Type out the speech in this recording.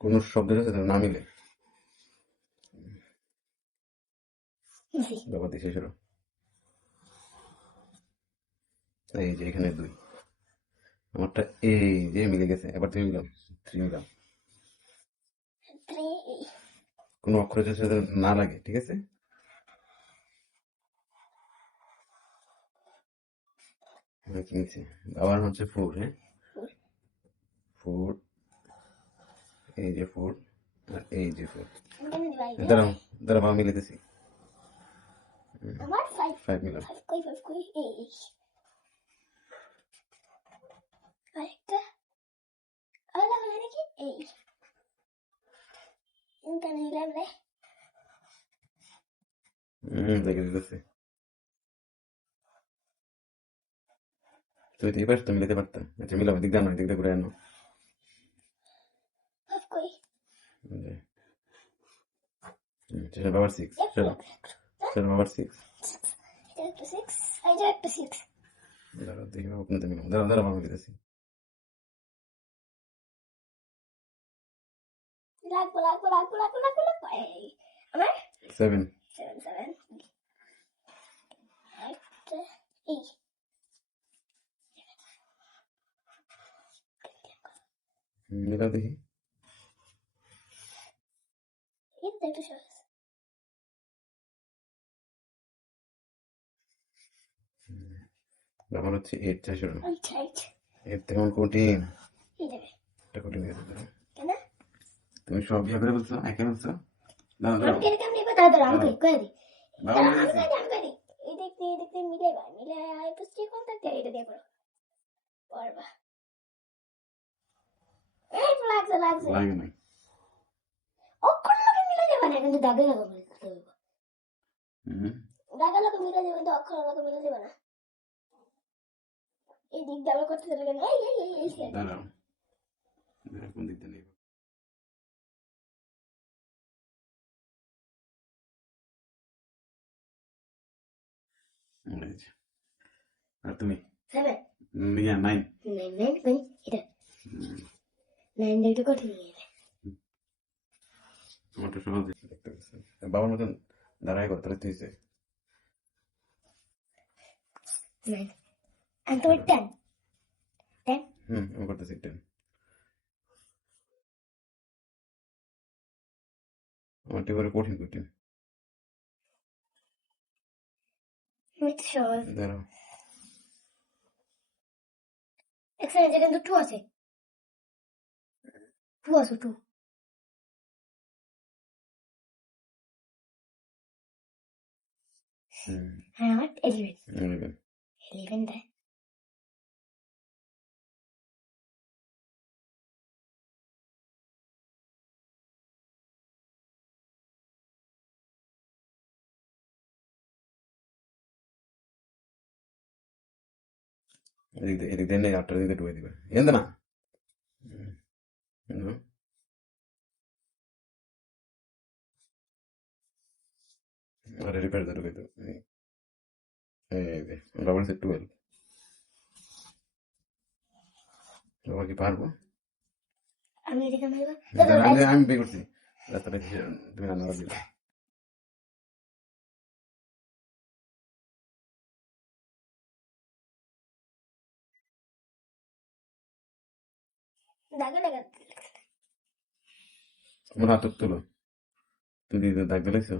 কোনো শব্দের সাথে না মিলে ব্যাপার দিয়ে শেষ হলো। এই যে এখানে 2, আমারটা এই যে মিলে গেছে। এবার তুমি মিলাও, 3 মিলাও। কোনো অক্ষরের সাথে না লাগে, ঠিক আছে? কি নিচ্ছে? বাবার হচ্ছে 4, হ্যাঁ 4, এই যে 4 আর এই যে 4। দাঁড়াও দাঁড়াও, বাবা মিলেতেছি। 5 মিলাও। দেখে দিতেছি। তুই তো এবার তো মিলাতে পারতাম। আচ্ছা মিলাও, দিক দিয়ে দিক দিয়ে ঘুরে আনো। চলো বাবার 6, চলো চলো বাবার 6। দাঁড়াও দেখি বাবা কোনটা মিলাম। দাঁড়াও দাঁড়াও, বাবা মিলাতেছি। 7। মিলাও দেখি। বাবার হচ্ছে 8, চারশো। এর থেকে আমার কঠিন, এটা কঠিন গেছে। তুমি সব ইয়ে করে বলছো, একে বলছো। দাঁড়াও দাঁড়াও, বাবা মিলেছে। লাগে নাই। হুম, দাঁড়াও দাঁড়াও, কোন দিক দিয়ে নিব? এই যে। আর তুমি? ইয়া 9। আমারটা সহজ দেখতে পাচ্ছি। বাবার মতন দাঁড়ায় করতে হচ্ছে। আমি করতেছি 10। আমারটা এবারে কঠিন কঠিন। দাঁড়াও। কিন্তু 2 আছে, 2 আছে, 2। হ্যাঁ আমার 11 দেয়। এদিক দিয়ে নেই, 8টার দিকে ঢুকে দিবে। এনে না আর রিপেয়ার দিয়ে ঢুকে দেবে। এই যে বাবার হচ্ছে 12। বাবা কি পারবো? আমি এদিকে আমি বিয়ে করছি রাস্তাটা, তুমি রান্না দিলে। তোমার হাত তুলো, তুমি দাগ দিলেছো।